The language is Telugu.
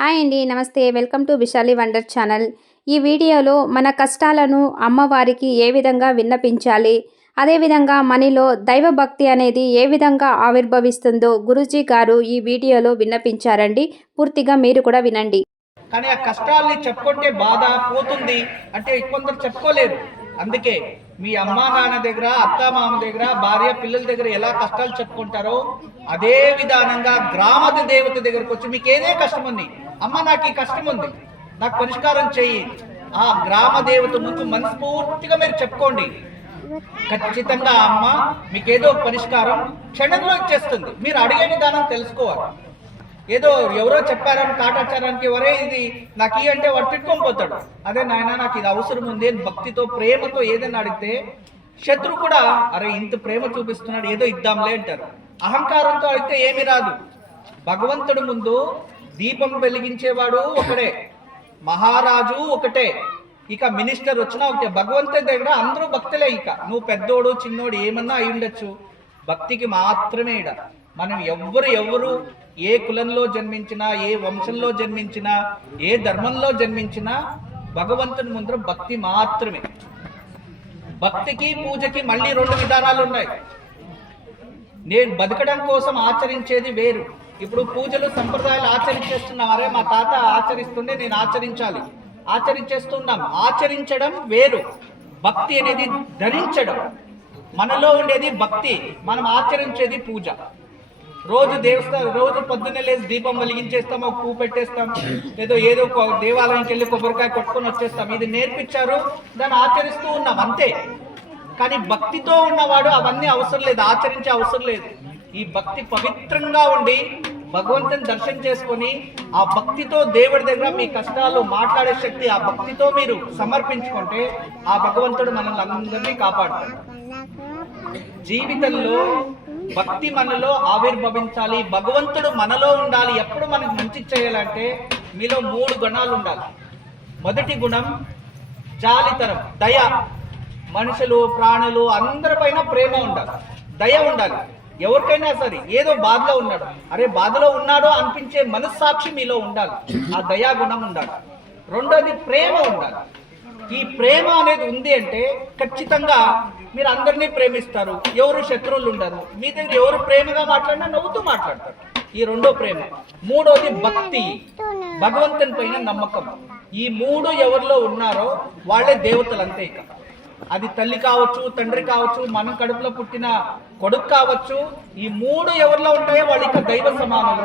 హాయ్ అండి నమస్తే. Welcome to Vishali wonder channel. ఈ వీడియోలో మన కష్టాలను అమ్మవారికి ఏ విధంగా విన్నపించాలి అదేవిధంగా మనలో దైవభక్తి అనేది ఏ విధంగా ఆవిర్భవిస్తుందో గురూజీ గారు ఈ వీడియోలో విన్నపించారండి. పూర్తిగా మీరు కూడా వినండి. కానీ ఆ కష్టాల్ని చెప్పుకుంటే బాధ పోతుంది. అంటే కొందరు చెప్పుకోలేరు. అందుకే మీ అమ్మా నాన్న దగ్గర అత్త మామ దగ్గర భార్య పిల్లల దగ్గర ఎలా కష్టాలు చెప్పుకుంటారో అదే విధానంగా గ్రామ దేవత దగ్గరకు వచ్చి మీకు ఏదే కష్టం ఉంది అమ్మ నాకు ఈ కష్టం ఉంది. నాకు పరిష్కారం చెయ్యి. ఆ గ్రామ దేవత ముందు మనస్ఫూర్తిగా మీరు చెప్పుకోండి. ఖచ్చితంగా అమ్మ మీకు ఏదో పరిష్కారం క్షణంలో ఇచ్చేస్తుంది. మీరు అడిగే విధానం తెలుసుకోవాలి. ఏదో ఎవరో చెప్పారని కాటాచారానికి ఎవరే ఇది నాకు ఈ అంటే వాడు తిట్టుకొని పోతాడు. అదే నాయన నాకు ఇది అవసరం ఉంది అని భక్తితో ప్రేమతో ఏదైనా అడిగితే శత్రు కూడా అరే ఇంత ప్రేమ చూపిస్తున్నాడు ఏదో ఇద్దాంలే అంటారు. అహంకారంతో అడిగితే ఏమీ రాదు. భగవంతుడు ముందు దీపం వెలిగించేవాడు ఒకడే. మహారాజు ఒకటే. ఇక మినిస్టర్ వచ్చినా ఒకటే. భగవంతుడి దగ్గర అందరూ భక్తులే ఇక. నువ్వు పెద్దోడు చిన్నోడు ఏమన్నా అయి ఉండొచ్చు. భక్తికి మాత్రమే ఇడ. మనం ఎవ్వరు ఎవరు ఏ కులంలో జన్మించినా ఏ వంశంలో జన్మించినా ఏ ధర్మంలో జన్మించినా భగవంతుని ముందర భక్తి మాత్రమే. భక్తికి పూజకి మళ్ళీ రెండు విధానాలు ఉన్నాయి నేను బతకడం కోసం ఆచరించేది వేరు. ఇప్పుడు పూజలు సంప్రదాయాలు ఆచరించేస్తున్నాం అరే మా తాత ఆచరిస్తుండే నేను ఆచరించాలి. ఆచరించేస్తున్నాం. ఆచరించడం వేరు. భక్తి అనేది ధరించడం. మనలో ఉండేది భక్తి. మనం ఆచరించేది పూజ. రోజు దేవస్థానం రోజు పొద్దున్నే లేచి దీపం వెలిగించేస్తాం ఒక పువ్వు పెట్టేస్తాం ఏదో ఏదో ఒక దేవాలయంకి వెళ్ళి కొబ్బరికాయ కొట్టుకొని వచ్చేస్తాం. ఇది నేర్పించారు దాన్ని ఆచరిస్తూ ఉన్నాం అంతే. కానీ భక్తితో ఉన్నవాడు అవన్నీ అవసరం లేదు ఆచరించే అవసరం లేదు. ఈ భక్తి పవిత్రంగా ఉండి భగవంతుని దర్శనం చేసుకొని ఆ భక్తితో దేవుడి దగ్గర మీ కష్టాలు మాట్లాడే శక్తి ఆ భక్తితో మీరు సమర్పించుకుంటే ఆ భగవంతుడు మనల్ని అందరినీ కాపాడుతాడు. జీవితంలో భక్తి మనలో ఆవిర్భవించాలి భగవంతుడు మనలో ఉండాలి ఎప్పుడు మనకు మంచి చేయాలంటే మీలో మూడు గుణాలు ఉండాలి. మొదటి గుణం జాలితరం దయ. మనుషులు ప్రాణులు అందరిపైన ప్రేమ ఉండాలి దయ ఉండాలి. ఎవరికైనా సరే ఏదో బాధలో ఉన్నాడు. అరే బాధలో ఉన్నాడో అనిపించే మనస్సాక్షి మీలో ఉండాలి. ఆ దయా గుణం ఉండాలి. రెండోది ప్రేమ ఉండాలి. ఈ ప్రేమ అనేది ఉంది అంటే ఖచ్చితంగా మీరు అందరినీ ప్రేమిస్తారు. ఎవరు శత్రువులు ఉండరు. మీ దగ్గర ఎవరు ప్రేమగా మాట్లాడినా నవ్వుతూ మాట్లాడతారు. ఈ రెండో ప్రేమ. మూడోది భక్తి. భగవంతుని పైన నమ్మకం. ఈ మూడు ఎవరిలో ఉన్నారో వాళ్ళే దేవతలు అంతే ఇక. అది తల్లి కావచ్చు తండ్రి కావచ్చు మనం కడుపులో పుట్టిన కొడుకు కావచ్చు ఈ మూడు ఎవరిలో ఉంటాయో వాళ్ళు ఇక దైవ సమానం